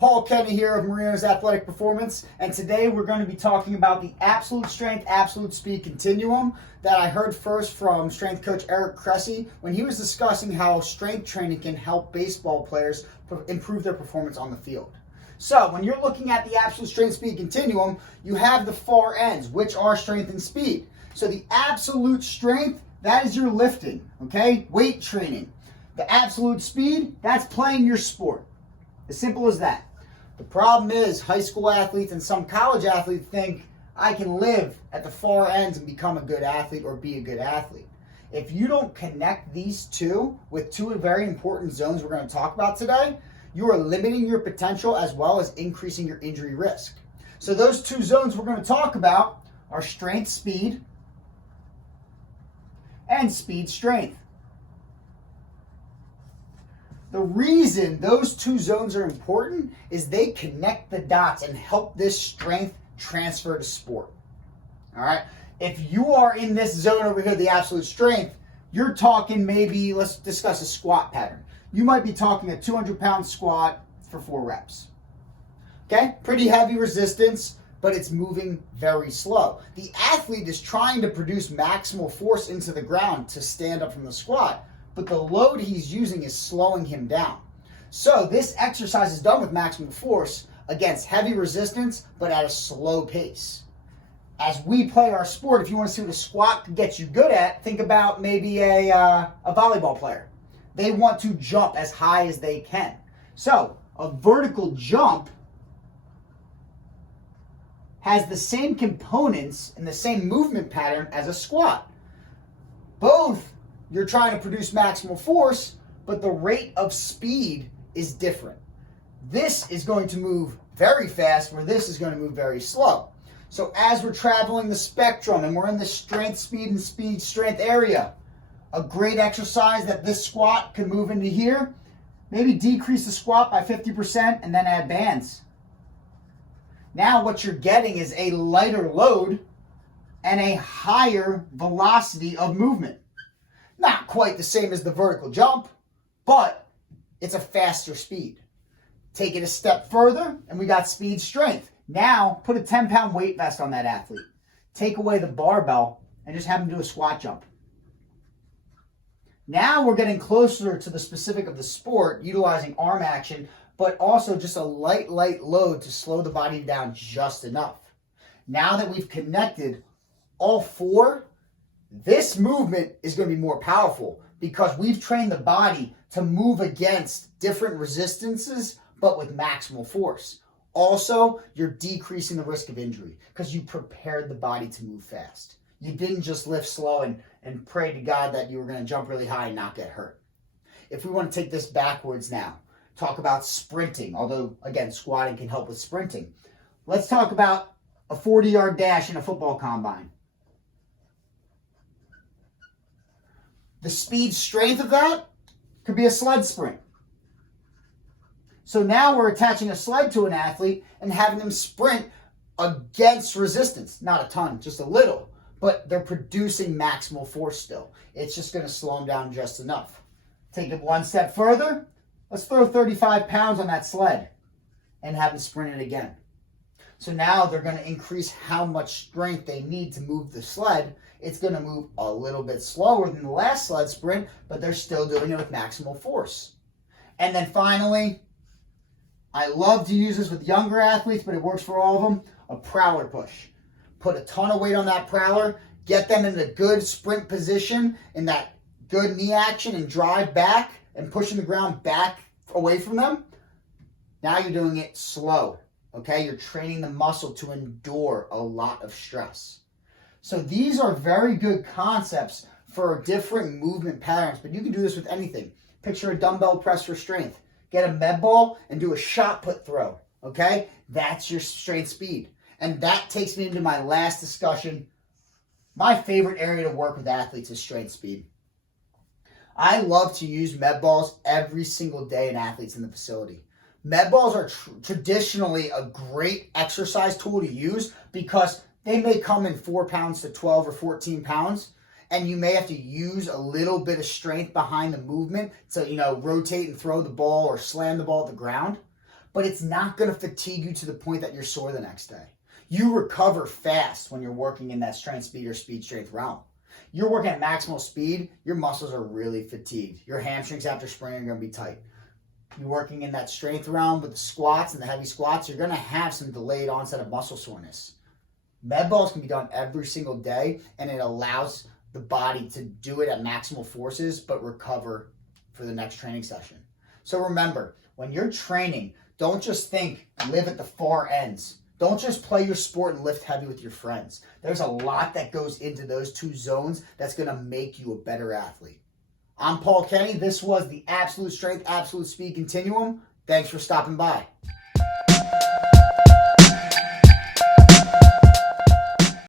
Paul Kenny here of Marino's Athletic Performance, and today we're going to be talking about the absolute strength, absolute speed continuum that I heard first from strength coach Eric Cressy when he was discussing how strength training can help baseball players improve their performance on the field. So when you're looking at the absolute strength speed continuum, you have the far ends, which are strength and speed. So the absolute strength, that is your lifting, okay? Weight training. The absolute speed, that's playing your sport. As simple as that. The problem is high school athletes and some college athletes think I can live at the far ends and become a good athlete or be a good athlete. If you don't connect these two with two very important zones we're going to talk about today, you are limiting your potential as well as increasing your injury risk. So those two zones we're going to talk about are strength speed and speed strength. The reason those two zones are important is they connect the dots and help this strength transfer to sport. All right. If you are in this zone over here, the absolute strength, you're talking maybe, let's discuss a squat pattern. You might be talking a 200-pound squat for 4 reps. Okay. Pretty heavy resistance, but it's moving very slow. The athlete is trying to produce maximal force into the ground to stand up from the squat, but the load he's using is slowing him down. So this exercise is done with maximal force against heavy resistance, but at a slow pace. As we play our sport, if you want to see what a squat can get you good at, think about maybe a volleyball player. They want to jump as high as they can. So a vertical jump has the same components and the same movement pattern as a squat. Both you're trying to produce maximal force, but the rate of speed is different. This is going to move very fast, where this is going to move very slow. So as we're traveling the spectrum and we're in the strength, speed, and speed strength area, a great exercise that this squat can move into here, maybe decrease the squat by 50% and then add bands. Now what you're getting is a lighter load and a higher velocity of movement. Not quite the same as the vertical jump, but it's a faster speed. Take it a step further, and we got speed strength. Now, put a 10-pound weight vest on that athlete. Take away the barbell, and just have him do a squat jump. Now we're getting closer to the specific of the sport, utilizing arm action, but also just a light load to slow the body down just enough. Now that we've connected all four, this movement is going to be more powerful because we've trained the body to move against different resistances, but with maximal force. Also, you're decreasing the risk of injury because you prepared the body to move fast. You didn't just lift slow and pray to God that you were going to jump really high and not get hurt. If we want to take this backwards now, talk about sprinting, although, again, squatting can help with sprinting. Let's talk about a 40-yard dash in a football combine. The speed strength of that could be a sled sprint. So now we're attaching a sled to an athlete and having them sprint against resistance. Not a ton, just a little. But they're producing maximal force still. It's just going to slow them down just enough. Take it one step further. Let's throw 35 pounds on that sled and have them sprint it again. So now they're going to increase how much strength they need to move the sled. It's going to move a little bit slower than the last sled sprint, but they're still doing it with maximal force. And then finally, I love to use this with younger athletes, but it works for all of them, a prowler push. Put a ton of weight on that prowler, get them in a good sprint position, in that good knee action, and drive back and pushing the ground back away from them. Now you're doing it slow, okay? You're training the muscle to endure a lot of stress. So these are very good concepts for different movement patterns, but you can do this with anything. Picture a dumbbell press for strength. Get a med ball and do a shot put throw, okay? That's your strength speed. And that takes me into my last discussion. My favorite area to work with athletes is strength speed. I love to use med balls every single day in athletes in the facility. Med balls are traditionally a great exercise tool to use because they may come in 4 pounds to 12 or 14 pounds, and you may have to use a little bit of strength behind the movement to, rotate and throw the ball or slam the ball at the ground. but it's not going to fatigue you to the point that you're sore the next day. You recover fast when you're working in that strength speed or speed strength realm. You're working at maximal speed, your muscles are really fatigued. Your hamstrings after sprinting are going to be tight. You're working in that strength realm with the squats and the heavy squats, you're going to have some delayed onset of muscle soreness. Med balls can be done every single day, and it allows the body to do it at maximal forces, but recover for the next training session. So remember, when you're training, don't just think, live at the far ends. Don't just play your sport and lift heavy with your friends. There's a lot that goes into those two zones that's going to make you a better athlete. I'm Paul Kenny. This was the Absolute Strength, Absolute Speed Continuum. Thanks for stopping by.